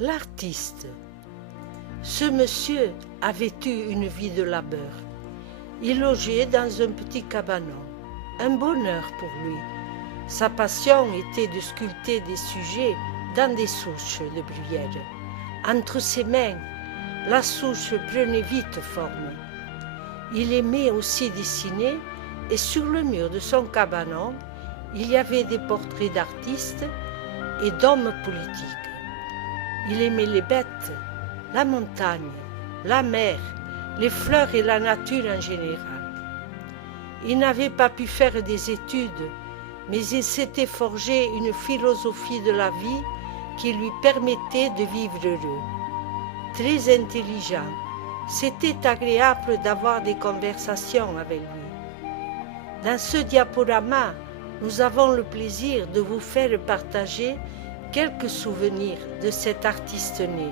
L'artiste. Ce monsieur avait eu une vie de labeur. Il logeait dans un petit cabanon, un bonheur pour lui. Sa passion était de sculpter des sujets dans des souches de bruyère. Entre ses mains, la souche prenait vite forme. Il aimait aussi dessiner et sur le mur de son cabanon, il y avait des portraits d'artistes et d'hommes politiques. Il aimait les bêtes, la montagne, la mer, les fleurs et la nature en général. Il n'avait pas pu faire des études, mais il s'était forgé une philosophie de la vie qui lui permettait de vivre heureux. Très intelligent, c'était agréable d'avoir des conversations avec lui. Dans ce diaporama, nous avons le plaisir de vous faire partager quelques souvenirs de cet artiste né.